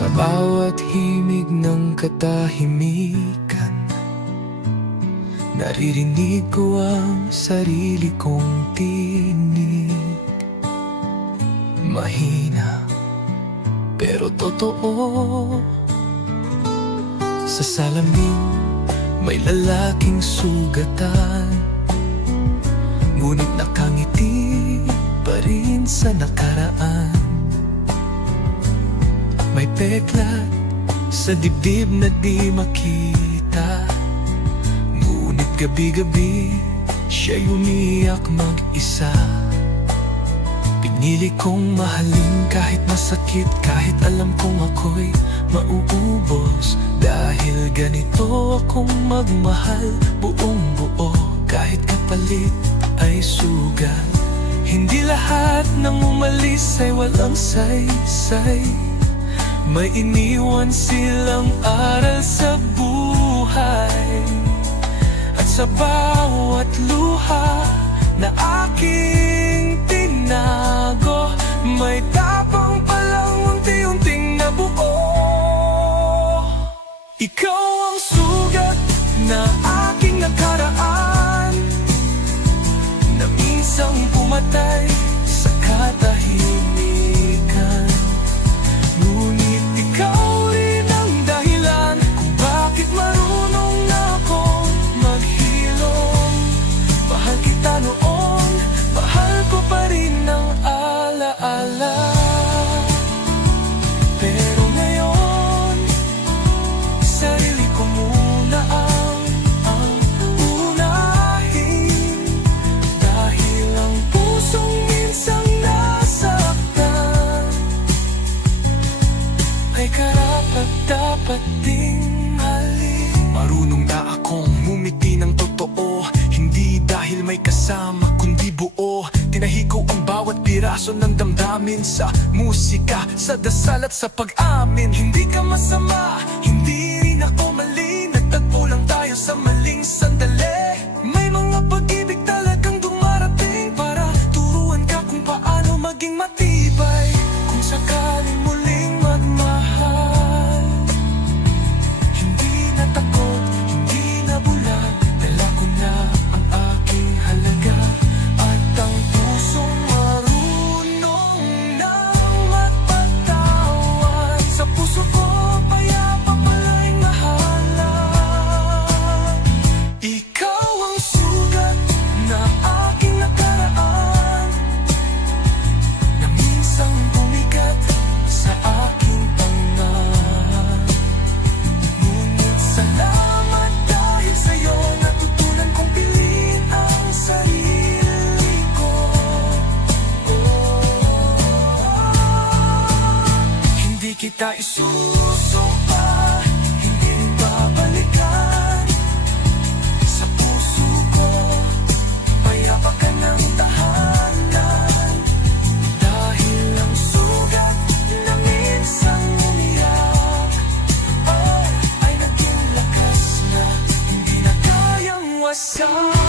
Sa bawat himig ng katahimikan, naririnig ko ang sarili kong tinig. Mahina, pero totoo. Sa salamin, may lalaking sugatan, ngunit nakangiti pa rin sa nakaraan. May peklat sa dibdib na di makita, ngunit gabi-gabi siya'y umiyak mag-isa. Pinili kong mahalin kahit masakit, kahit alam kong ako'y mauubos. Dahil ganito akong magmahal, buong buo, kahit kapalit ay sugat. Hindi lahat ng umalis ay walang saysay, may iniwan silang aral sa buhay. At sa bawat luha na aking tinago, may tapang palang unti-unting nabuo. Ikaw ang sugat na aking nakaraan, na minsang pumatay sa katahimikan. Ngunit ikaw rin ang dahilan kung bakit marunong na akong maghilom. Mahal kita noon, mahal ko pa rin ang alaala. Pero ngayon, sarili ko muna ang unahin. Dahil ang pusong minsang nasaktan ay karapat-dapat ding halin. Marunong na akong ngumiti ng totoo, hindi dahil may kasama kundi buo. Tinahi ko ang bawat piraso ng damdamin sa musika, sa dasal at sa pag-amin. Hindi ka masama, hindi rin ako mali, nagtagpo lang tayo sa maling sandali. May mga pag-ibig talagang dumarating para turuan ka kung paano maging matibay. Kung sakaling muling magmahal, hindi na takot, hindi na bulag, dala ko na ang aking halaga. At ang pusong marunong nang magpatawad, sa puso ko payapa pala'y mahala. Ikaw ang sugat na aking nakaraan, na minsang bumigat sa aking tangan. Ngunit salamat dahil sa'yo, natutunan kong piliin ang sarili ko. Hindi kita isusumpa, hindi rin babalikan. Sa puso ko, payapa ka ng tahanan. Dahil ang sugat na minsang umiyak ay naging lakas na hindi na kayang wasak.